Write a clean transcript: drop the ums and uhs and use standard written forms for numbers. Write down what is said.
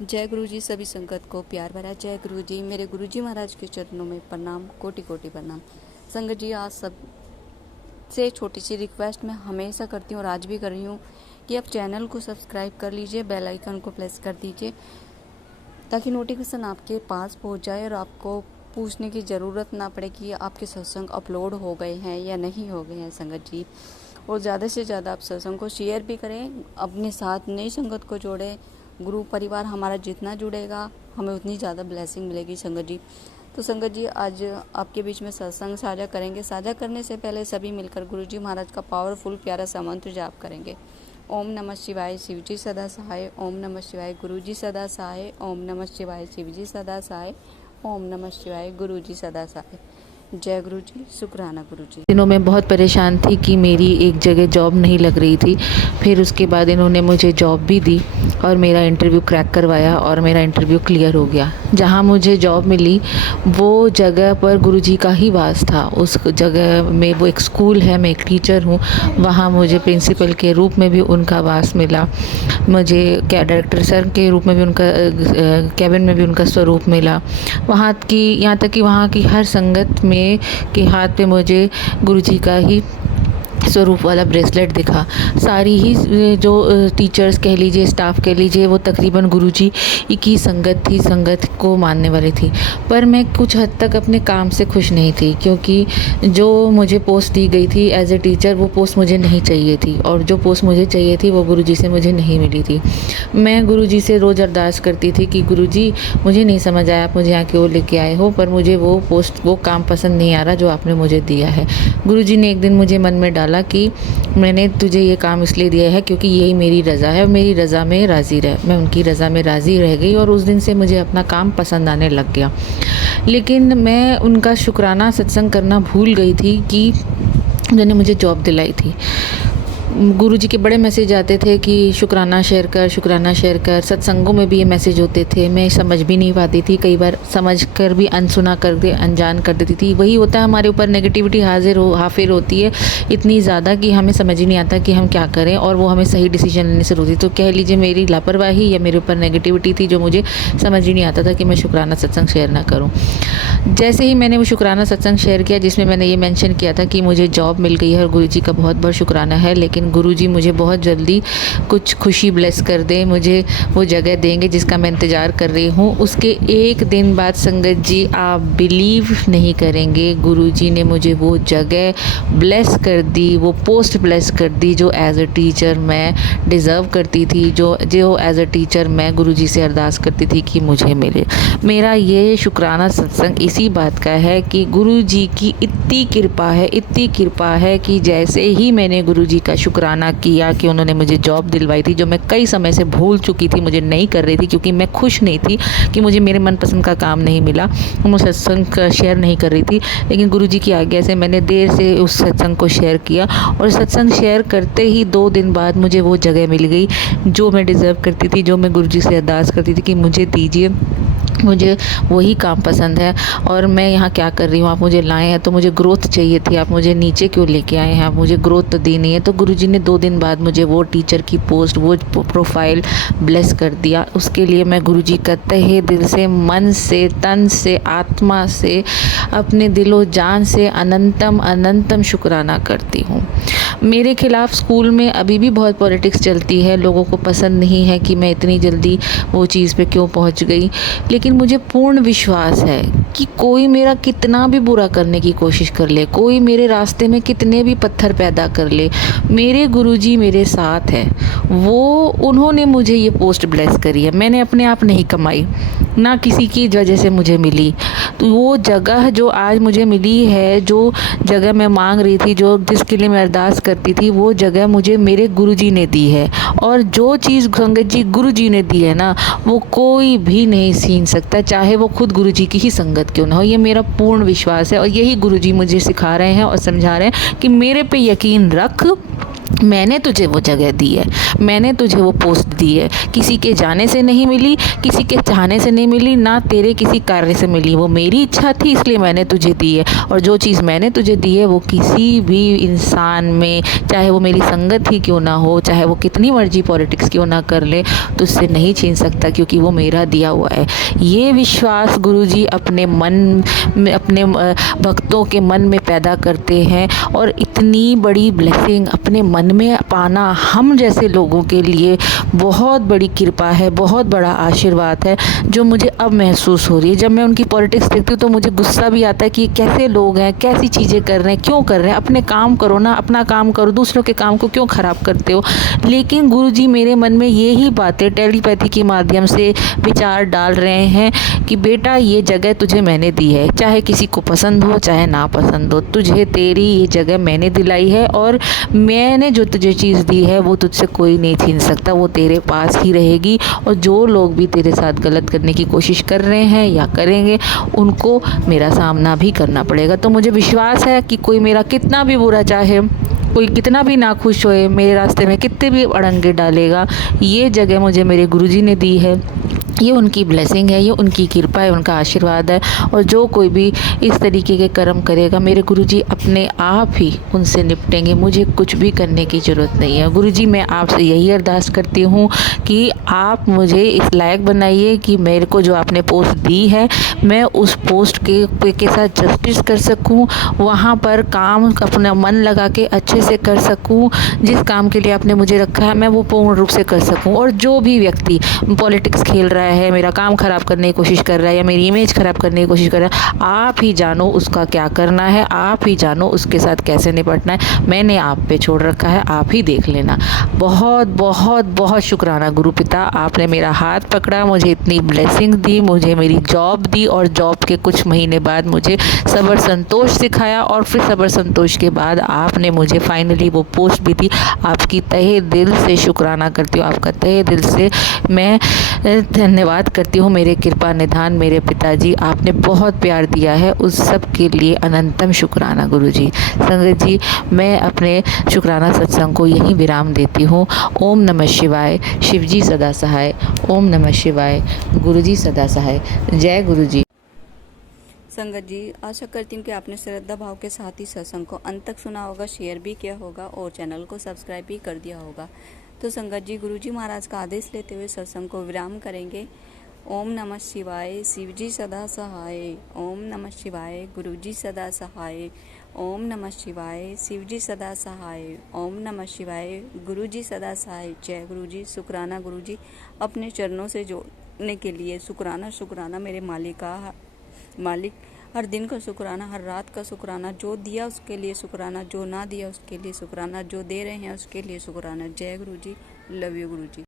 जय गुरु जी। सभी संगत को प्यार भरा जय गुरु जी। मेरे गुरु जी महाराज के चरणों में प्रणाम, कोटि कोटि प्रणाम। संगत जी, आज सबसे छोटी सी रिक्वेस्ट मैं हमेशा करती हूँ और आज भी कर रही हूँ कि आप चैनल को सब्सक्राइब कर लीजिए, बेल आइकन को प्रेस कर दीजिए ताकि नोटिफिकेशन आपके पास पहुँच जाए और आपको पूछने की ज़रूरत ना पड़े कि आपके सत्संग अपलोड हो गए हैं या नहीं हो गए हैं। संगत जी, और ज़्यादा से ज़्यादा आप सत्संग को शेयर भी करें, अपने साथ नई संगत को जोड़ें। गुरु परिवार हमारा जितना जुड़ेगा हमें उतनी ज़्यादा ब्लेसिंग मिलेगी। संगत जी, तो संगत जी, आज आपके बीच में सत्संग साझा करेंगे। साझा करने से पहले सभी मिलकर गुरु जी महाराज का पावरफुल प्यारा सा मंत्र जाप करेंगे। ओम नमः शिवाय, शिव जी सदा सहाय। ओम नमः शिवाय, गुरु जी सदा सहाय। ओम नमः शिवाय, शिव जी सदा सहाय। ओम नमः शिवाय, गुरु जी सदा सहाय। जय गुरु जी, शुक्राना गुरु जी। दिनों में बहुत परेशान थी कि मेरी एक जगह जॉब नहीं लग रही थी। फिर उसके बाद इन्होंने मुझे जॉब भी दी और मेरा इंटरव्यू क्रैक करवाया और मेरा इंटरव्यू क्लियर हो गया। जहाँ मुझे जॉब मिली वो जगह पर गुरुजी का ही वास था। उस जगह में वो एक स्कूल है, मैं एक टीचर हूँ, वहाँ मुझे प्रिंसिपल के रूप में भी उनका वास मिला। मुझे क्या डायरेक्टर सर के रूप में भी उनका कैबिन में भी उनका स्वरूप मिला। वहाँ की, यहाँ तक कि वहाँ की हर संगत में के हाथ पे मुझे गुरुजी का ही स्वरूप वाला ब्रेसलेट दिखा। सारी ही जो टीचर्स कह लीजिए, स्टाफ कह लीजिए, वो तकरीबन गुरुजी की संगत थी, संगत को मानने वाली थी। पर मैं कुछ हद तक अपने काम से खुश नहीं थी, क्योंकि जो मुझे पोस्ट दी गई थी एज ए टीचर, वो पोस्ट मुझे नहीं चाहिए थी, और जो पोस्ट मुझे चाहिए थी वो गुरुजी से मुझे नहीं मिली थी। मैं गुरुजी से रोज़ अरदास करती थी कि गुरुजी, मुझे नहीं समझ आया आप मुझे यहाँ क्यों लेके आए हो, पर मुझे वो पोस्ट, वो काम पसंद नहीं आ रहा जो आपने मुझे दिया है। गुरुजी ने एक दिन मुझे मन में डाला कि मैंने तुझे ये काम इसलिए दिया है क्योंकि यही मेरी रज़ा है और मेरी रज़ा में राज़ी रह। मैं उनकी रज़ा में राज़ी रह गई और उस दिन से मुझे अपना काम पसंद आने लग गया। लेकिन मैं उनका शुक्राना सत्संग करना भूल गई थी कि उन्होंने मुझे जॉब दिलाई थी। गुरुजी के बड़े मैसेज आते थे कि शुक्राना शेयर कर, शुक्राना शेयर कर। सत्संगों में भी ये मैसेज होते थे, मैं समझ भी नहीं पाती थी, कई बार समझ कर भी अनसुना कर दे, अनजान कर देती थी। वही होता है, हमारे ऊपर नेगेटिविटी हाफिर होती है इतनी ज़्यादा कि हमें समझ ही नहीं आता कि हम क्या करें, और वो हमें सही डिसीजन लेने से रोकती। तो कह लीजिए मेरी लापरवाही या मेरे ऊपर नेगेटिविटी थी जो मुझे समझ ही नहीं आता था कि मैं शुक्राना सत्संग शेयर ना करूँ। जैसे ही मैंने वो शुक्राना सत्संग शेयर किया जिसमें मैंने ये मेंशन किया था कि मुझे जॉब मिल गई है और गुरुजी का बहुत बहुत शुक्राना है, लेकिन गुरुजी मुझे बहुत जल्दी कुछ खुशी ब्लेस कर दे, मुझे वो जगह देंगे जिसका मैं इंतज़ार कर रही हूँ। उसके एक दिन बाद संगत जी, आप बिलीव नहीं करेंगे, गुरुजी ने मुझे वो जगह ब्लेस कर दी, वो पोस्ट ब्लेस कर दी जो एज अ टीचर मैं डिज़र्व करती थी, जो जो एज अ टीचर मैं गुरुजी से अरदास करती थी कि मुझे मिले। मेरा ये शुक्राना सत्संग इसी बात का है कि गुरुजी की इतनी कृपा है, इतनी कृपा है कि जैसे ही मैंने गुरुजी का शुक्राना किया कि उन्होंने मुझे जॉब दिलवाई थी, जो मैं कई समय से भूल चुकी थी, मुझे नहीं कर रही थी क्योंकि मैं खुश नहीं थी कि मुझे मेरे मनपसंद का काम नहीं मिला, मैं सत्संग शेयर नहीं कर रही थी। लेकिन गुरुजी की आज्ञा से मैंने देर से उस सत्संग को शेयर किया और सत्संग शेयर करते ही 2 दिन बाद मुझे वो जगह मिल गई जो मैं डिज़र्व करती थी, जो मैं गुरुजी से अरदास करती थी कि मुझे दीजिए, मुझे वही काम पसंद है और मैं यहाँ क्या कर रही हूँ, आप मुझे लाए हैं तो मुझे ग्रोथ चाहिए थी, आप मुझे नीचे क्यों लेके आए हैं, आप मुझे ग्रोथ तो देनी है। तो गुरुजी ने 2 दिन बाद मुझे वो टीचर की पोस्ट, वो प्रोफाइल ब्लेस कर दिया। उसके लिए मैं गुरुजी का तहे दिल से, मन से, तन से, आत्मा से, अपने दिलो जान से अनंतम अनंतम शुक्राना करती हूँ। मेरे खिलाफ स्कूल में अभी भी बहुत पॉलिटिक्स चलती है, लोगों को पसंद नहीं है कि मैं इतनी जल्दी वो चीज़ पे क्यों पहुँच गई, लेकिन मुझे पूर्ण विश्वास है कि कोई मेरा कितना भी बुरा करने की कोशिश कर ले, कोई मेरे रास्ते में कितने भी पत्थर पैदा कर ले, मेरे गुरुजी मेरे साथ हैं। वो, उन्होंने मुझे ये पोस्ट ब्लेस करी है, मैंने अपने आप नहीं कमाई, ना किसी की वजह से मुझे मिली। तो वो जगह जो आज मुझे मिली है, जो जगह मैं मांग रही थी, जो जिसके लिए मैं अरदास करती थी, वो जगह मुझे मेरे गुरुजी ने दी है। और जो चीज़ संगत जी गुरुजी ने दी है ना, वो कोई भी नहीं छीन सकता, चाहे वो खुद गुरुजी की ही संगत क्यों ना हो। ये मेरा पूर्ण विश्वास है और यही गुरुजी मुझे सिखा रहे हैं और समझा रहे हैं कि मेरे पे यकीन रख, मैंने तुझे वो जगह दी है, मैंने तुझे वो पोस्ट दी है, किसी के जाने से नहीं मिली, किसी के चाहने से नहीं मिली, ना तेरे किसी कार्य से मिली। वो मेरी इच्छा थी इसलिए मैंने तुझे दी है। और जो चीज़ मैंने तुझे दी है वो किसी भी इंसान में, चाहे वो मेरी संगत ही क्यों ना हो, चाहे वो कितनी मर्जी पॉलिटिक्स क्यों ना कर ले, तुझसे नहीं छीन सकता, क्योंकि वो मेरा दिया हुआ है। ये विश्वास गुरुजी अपने मन में, अपने भक्तों के मन में पैदा करते हैं। और इतनी बड़ी ब्लेसिंग अपने मन में पाना हम जैसे लोगों के लिए बहुत बड़ी कृपा है, बहुत बड़ा आशीर्वाद है, जो मुझे अब महसूस हो रही है। जब मैं उनकी पॉलिटिक्स देखती हूँ तो मुझे गुस्सा भी आता है कि ये कैसे लोग हैं, कैसी चीज़ें कर रहे हैं, क्यों कर रहे हैं। अपने काम करो ना, अपना काम करो, दूसरों के काम को क्यों ख़राब करते हो। लेकिन गुरुजी मेरे मन में ये ही बातें टेलीपैथी के माध्यम से विचार डाल रहे हैं कि बेटा ये जगह तुझे मैंने दी है, चाहे किसी को पसंद हो चाहे ना पसंद हो, तुझे तेरी ये जगह मैंने दिलाई है। और मैंने जो तुझे चीज़ दी है वो तुझसे कोई नहीं छीन सकता, वो तेरे पास ही रहेगी। और जो लोग भी तेरे साथ गलत करने की कोशिश कर रहे हैं या करेंगे, उनको मेरा सामना भी करना पड़ेगा। तो मुझे विश्वास है कि कोई मेरा कितना भी बुरा चाहे, कोई कितना भी नाखुश होए, मेरे रास्ते में कितने भी अड़ंगे डालेगा, ये जगह मुझे मेरे गुरुजी ने दी है। ये उनकी ब्लेसिंग है, ये उनकी कृपा है, उनका आशीर्वाद है। और जो कोई भी इस तरीके के कर्म करेगा, मेरे गुरुजी अपने आप ही उनसे निपटेंगे। मुझे कुछ भी करने की ज़रूरत नहीं है। गुरुजी मैं आपसे यही अरदास करती हूँ कि आप मुझे इस लायक बनाइए कि मेरे को जो आपने पोस्ट दी है, मैं उस पोस्ट के साथ जस्टिस कर सकूँ, वहाँ पर काम अपना मन लगा के अच्छे से कर सकूँ। जिस काम के लिए आपने मुझे रखा है मैं वो पूर्ण रूप से कर सकूँ। और जो भी व्यक्ति पॉलिटिक्स खेल रहा है, मेरा काम ख़राब करने की कोशिश कर रहा है या मेरी इमेज ख़राब करने की कोशिश कर रहा है, आप ही जानो उसका क्या करना है, आप ही जानो उसके साथ कैसे निपटना है। मैंने आप पे छोड़ रखा है, आप ही देख लेना। बहुत बहुत बहुत शुक्राना गुरु पिता, आपने मेरा हाथ पकड़ा, मुझे इतनी ब्लेसिंग दी, मुझे मेरी जॉब दी और जॉब के कुछ महीने बाद मुझे सब्र संतोष सिखाया। और फिर सब्र संतोष के बाद आपने मुझे फाइनली वो पोस्ट भी दी। आपकी तहे दिल से शुक्राना करती हूँ, आपका तहे दिल से मैं धन्यवाद करती हूँ। मेरे कृपा निधान मेरे पिताजी, आपने बहुत प्यार दिया है, उस सब के लिए अनंतम शुक्राना गुरुजी। संगत जी, मैं अपने शुक्राना सत्संग को यहीं विराम देती हूँ। ओम नमः शिवाय, शिवजी सदा सहाय। ओम नमः शिवाय, गुरुजी सदा सहाय। जय गुरुजी। संगत जी, आशा करती हूँ कि आपने श्रद्धा भाव के साथ ही सत्संग को अंत तक सुना होगा, शेयर भी किया होगा और चैनल को सब्सक्राइब भी कर दिया होगा। तो संगत जी, गुरुजी महाराज का आदेश लेते हुए सत्संग को विराम करेंगे। ओम नमः शिवाय, शिवजी सदा सहाय। ओम नमः शिवाय, गुरुजी सदा सहाय। ओम नमः शिवाय, शिवजी सदा सहाय। ओम नमः शिवाय, गुरुजी सदा सहाय। जय गुरुजी। शुक्राना गुरुजी, अपने चरणों से जोड़ने के लिए शुक्राना। शुक्राना मेरे मालिक, हर दिन का शुक्राना, हर रात का शुक्राना। जो दिया उसके लिए शुक्राना, जो ना दिया उसके लिए शुक्राना, जो दे रहे हैं उसके लिए शुक्राना। जय गुरुजी। Love you Guruji.